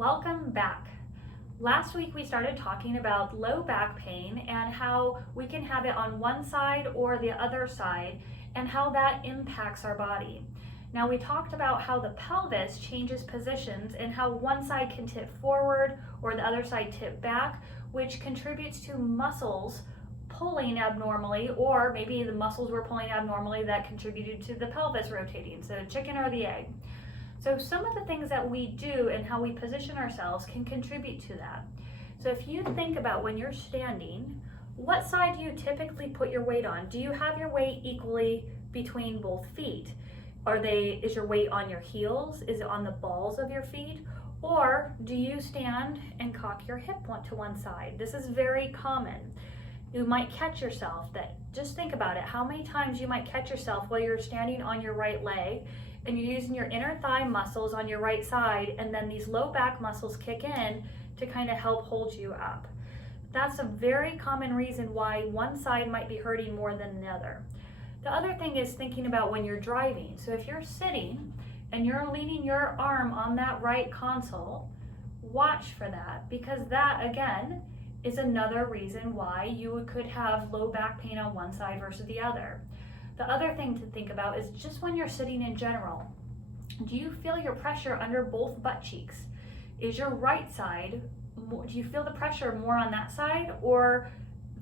Welcome back. Last week we started talking about low back pain and how we can have it on one side or the other side and how that impacts our body. Now we talked about how the pelvis changes positions and how one side can tip forward or the other side tip back, which contributes to muscles pulling abnormally, or maybe the muscles were pulling abnormally that contributed to the pelvis rotating, so chicken or the egg. So some of the things that we do and how we position ourselves can contribute to that. So if you think about when you're standing, what side do you typically put your weight on? Do you have your weight equally between both feet? Is your weight on your heels? Is it on the balls of your feet? Or do you stand and cock your hip to one side? This is very common. You might catch yourself just think about it, how many times you might catch yourself while you're standing on your right leg and you're using your inner thigh muscles on your right side, and then these low back muscles kick in to kind of help hold you up. That's a very common reason why one side might be hurting more than the other. The other thing is thinking about when you're driving. So if you're sitting and you're leaning your arm on that right console, watch for that, because that again is another reason why you could have low back pain on one side versus the other. The other thing to think about is just when you're sitting in general, do you feel your pressure under both butt cheeks? Is your right side, do you feel the pressure more on that side, or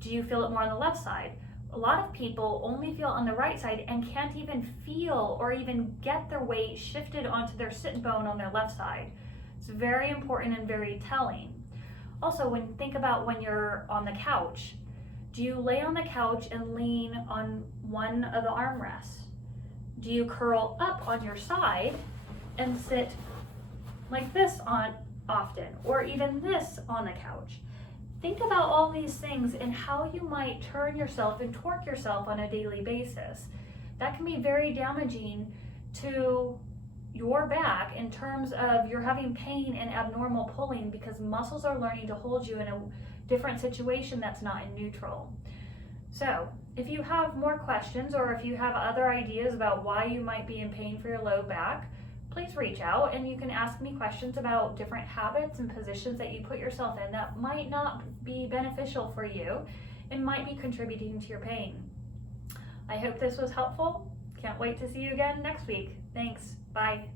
do you feel it more on the left side? A lot of people only feel on the right side and can't even feel or even get their weight shifted onto their sit bone on their left side. It's very important and very telling. Also, think about when you're on the couch. Do you lay on the couch and lean on one of the armrests? Do you curl up on your side and sit like this often, or even this on the couch? Think about all these things and how you might turn yourself and torque yourself on a daily basis. That can be very damaging to your back in terms of you're having pain and abnormal pulling because muscles are learning to hold you in a different situation that's not in neutral. So if you have more questions or if you have other ideas about why you might be in pain for your low back, please reach out and you can ask me questions about different habits and positions that you put yourself in that might not be beneficial for you and might be contributing to your pain. I hope this was helpful. Can't wait to see you again next week. Thanks. Bye.